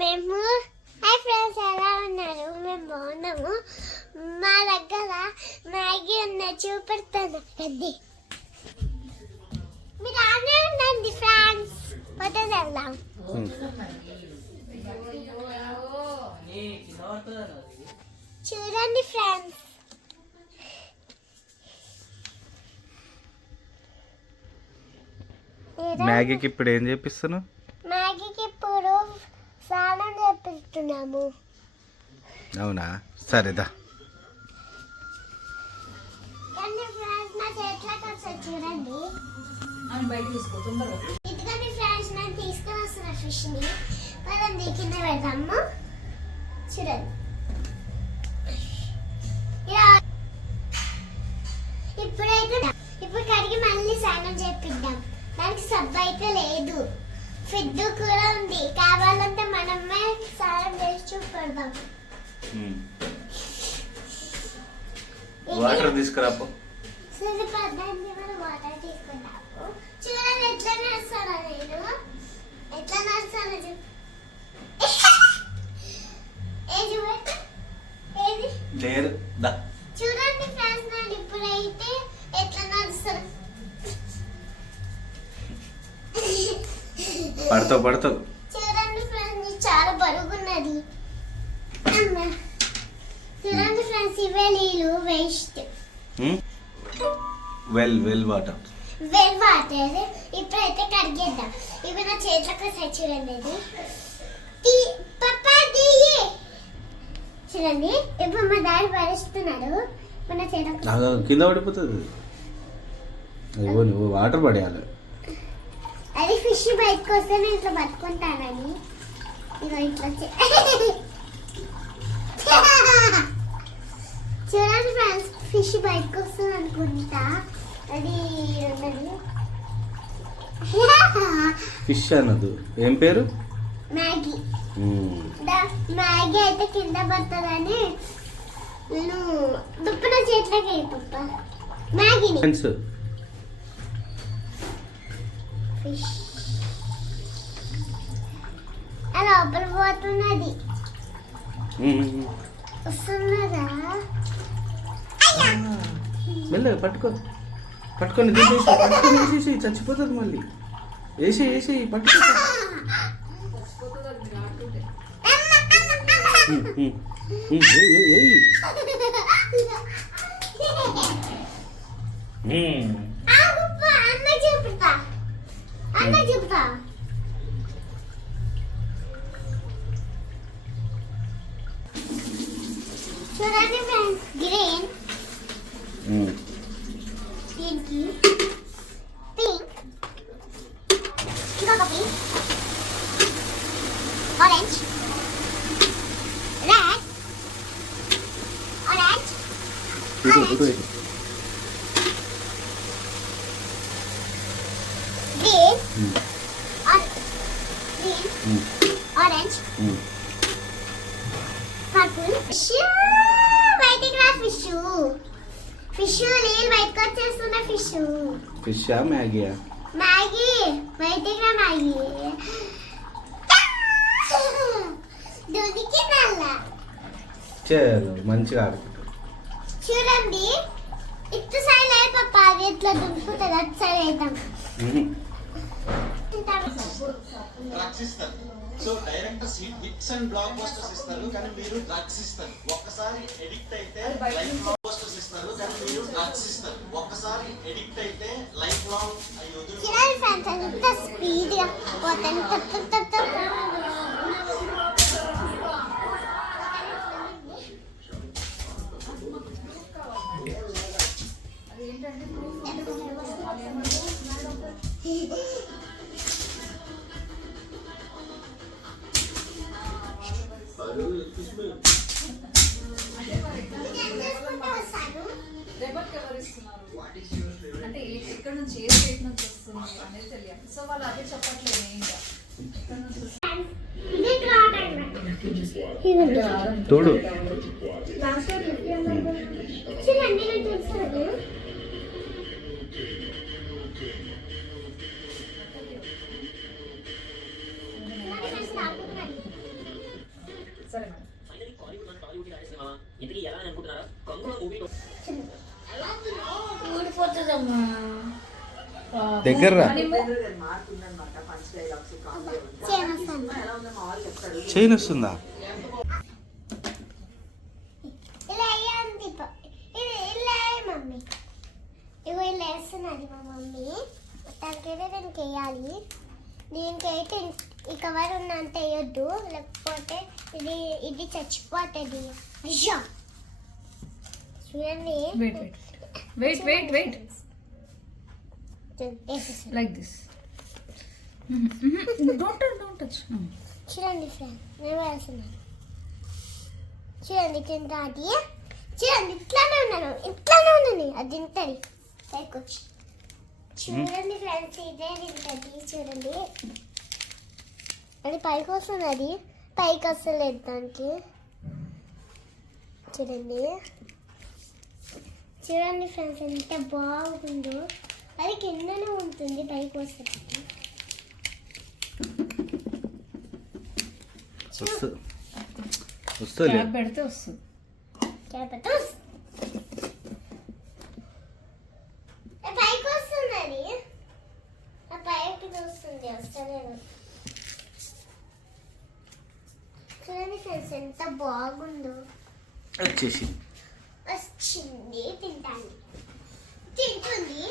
మేము hi friends, ఎలా ఉన్నారు? మేము బాగున్నాము. మా దగ్గర మ్యాగీ ఉన్న చూపెడతాను కండి. మీరు ఆనే ఉండండి ఫ్రెండ్స్, ఫోటో వెళ్దాం. చూడండి ఫ్రెండ్స్, మ్యాగీకి ఇప్పుడు ఏం చేపిస్తున్నావు? మ్యాగీకి ఇప్పుడు స్నానం చేపిస్తున్నాము. అవునా, సరేదా. చూడండి, ఇదిగోండి ఫ్రెండ్స్, నేను తీసుకొని వస్తున్న ఫిష్ ని పదండి కింద పెడదాము. చూడండి, ఇప్పుడు కడిగి మళ్ళీ స్నానం చేపిద్దాం. దానికి సబ్బు అయితే లేదు, ఫిడ్డు కూడా ఉంది. కావాలంటే మనమే స్నానం చేసి చూపెడదాం. వాటర్ తీసుకురాపో. సరే పద్దాన్ని మనం వాటర్ తీసుకుంటాము. చూడండి ఎట్లా నడుస్తాను నేను, ఎట్లా నడుస్తాను చూడండి ఫ్రెండ్స్, నేను ఇప్పుడైతే ఎట్లా నడుస్తాను. పడతావు. చూడండి ఫ్రెండ్స్, చాలా బరుగున్నది. చూడండి ఫ్రెండ్స్, ఇవే నీళ్ళు వేస్ట్. వెల్ వాటర్ ఇప్పుడైతే కడిగేద్దాం. ఇవి నా చేతులకు వస్తాయి. చూడండి, చూడండి, ఇప్పుడు మా డాడీ పరుస్తున్నాడు. మన చేతులకు కింద పడిపోతుంది. నువ్వు వాటర్ పడేయాలి. అది ఫిష్ బయటకు వస్తే నేను ఇట్లా పట్టుకుంటానని ఇట్లా చూడండి ఫ్రెండ్స్, ఫిష్ బయటకు వస్తుంది అనుకుంటా. అది ఫిష్ అనదు, ఏం పేరు? మ్యాగీ. మ్యాగీ అయితే కింద పడుతుందని దుప్పున చేతిలోకి పప్ప మ్యాగీని. ఫిష్ లోపల పోతున్నది, వస్తున్నదా? మెల్లగా పట్టుకొని వేసేసి చచ్చిపోతుంది. మళ్ళీ వేసి పట్టుకో. చెప్తా. చూడండి ఫ్రెండ్స్, గ్రీన్, దీనికి పింక్, ఇంకొక pink, orange, red, orange, green, orange, purple. Fish నీళ్ళు బయటకు వచ్చేస్తున్న ఫిష్ మ్యాగీ బయటికి మ్యాగీ దొరికిందల్లా. మంచిగా ఆడుకుంటారు. చూడండి, ఇటు సైడ్ లేదు పప్ప, అది ఎట్లా దుంపుతుంది. అటు సైడ్ వేద్దాం. So direct hits and black busters ఇస్తారు, కానీ మీరు డ్రగ్స్ ఇస్తారు. ఒక్కసారి ఎడిక్ట్ అయితే లైఫ్ బ్లాక్ బస్టర్స్ ఇస్తారు, కానీ మీరు డ్రగ్స్ ఇస్తారు. ఒక్కసారి ఎడిక్ట్ అయితే లైఫ్ లాంగ్ అయ్యి వదిలి స్పీడ్ గా పోతాను. రేపటికి ఎవరు ఇస్తున్నారు అంటే ఎక్కడ నుంచి ఏ స్టేట్ నుంచి వస్తుంది అనేది తెలియాలి. సో వాళ్ళు అదే చెప్పట్లేదు మెయిన్గా. తోడు సరే మేడం. ఊడిపోతుందమ్మా. దగ్గర రా. చైన్ వస్తుందా? ఇలా అయ్యింది ఇది ఇలా మమ్మీ. ఇగో ఇలా వేస్తున్నది మా మమ్మీ. మొత్తానికైతే దీనికి వేయాలి. దీనికైతే ఈ కవర్ ఉన్నంత వేయొద్దు, లేకపోతే ఇది చచ్చిపోతుంది. అయ్యో చూడండి. Wait like this. Don't touch. చూడండి ఫ్రెండ్, నేను వేస్తున్నాను. చూడండి తింటా అది. చూడండి ఇట్లానే ఉన్నాను అది తింటది పైకి వచ్చి. చూడండి ఫ్రెండ్స్, ఇదే తింటది. చూడండి అది పైకి వస్తుంది, అది పైకి వస్తలేదు దానికి. చూడండి ఫ్రెండ్స్ ఎంత బాగుందో. అది కిందనే ఉంటుంది, పైకి వస్తుంది. వస్తుంది పెడితే వస్తుంది. పైకి వస్తుంది, అది పైకి వస్తుంది, వస్తలేదు. చూడండి ఫ్రెండ్స్ ఎంత బాగుందో. వచ్చింది తింటుంది.